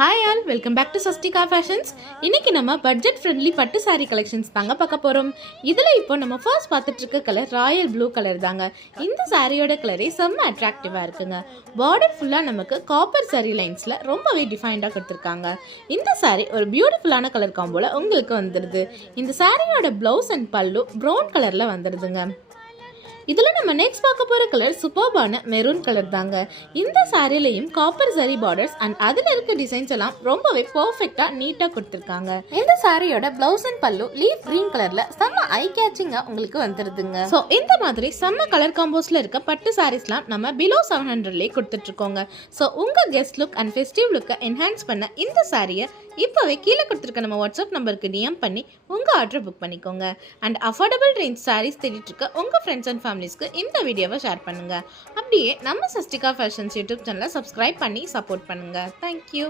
Hi all, welcome back to Sastika fashions. இன்றைக்கி நம்ம budget friendly பட்டு சாரீ கலெக்ஷன்ஸ் தாங்க பார்க்க போகிறோம். இதில் இப்போ நம்ம ஃபர்ஸ்ட் பார்த்துட்டு இருக்க கலர் ராயல் ப்ளூ கலர் தாங்க. இந்த சாரியோட கலரே செம்ம அட்ராக்டிவாக இருக்குங்க. பார்டர் ஃபுல்லாக நமக்கு காப்பர் சாரி லைன்ஸில் ரொம்பவே டிஃபைண்டாக கொடுத்துருக்காங்க. இந்த சாரீ ஒரு பியூட்டிஃபுல்லான கலர் காம்போல உங்களுக்கு வந்துடுது. இந்த சாரியோட ப்ளவுஸ் அண்ட் பல்லு ப்ரௌன் கலரில் வந்துடுதுங்க. இதில் நம்ம நெக்ஸ்ட் பார்க்க போகிற கலர் சூப்பர்பான மெரூன் கலர் தாங்க. இந்த சாரிலையும் காப்பர் சரி பார்டர்ஸ் அண்ட் அதில் இருக்க டிசைன்ஸ் எல்லாம் ரொம்பவே பர்ஃபெக்டாக நீட்டாக கொடுத்துருக்காங்க. இந்த சாரியோட பிளவுஸ் அண்ட் பல்லு லீஃப் கிரீன் கலரில் செம்ம ஐ கேச்சிங்காக உங்களுக்கு வந்துடுதுங்க. ஸோ இந்த மாதிரி செம்ம கலர் காம்போஸில் இருக்க பட்டு சாரீஸ்லாம் நம்ம பிலோ 700லேயே கொடுத்துட்ருக்கோங்க. ஸோ உங்கள் கெஸ்ட் லுக் அண்ட் ஃபெஸ்டிவ் லுக்கை என்ஹான்ஸ் பண்ண இந்த சாரியை இப்போவே கீழே கொடுத்துருக்க நம்ம வாட்ஸ்அப் நம்பருக்கு டிஎம் பண்ணி உங்கள் ஆர்டர் புக் பண்ணிக்கோங்க. அண்ட் அஃபோர்டபுள் ரேஞ்ச் சாரீஸ் தேடிட்டு இருக்க உங்கள் ஃப்ரெண்ட்ஸ் அண்ட் ஃபேமிலிஸ்க்கு இந்த வீடியோவை ஷேர் பண்ணுங்கள். அப்படியே நம்ம சஸ்டிகா ஃபேஷன்ஸ் யூடியூப் சேனலை சப்ஸ்கிரைப் பண்ணி சப்போர்ட் பண்ணுங்கள். தேங்க்யூ.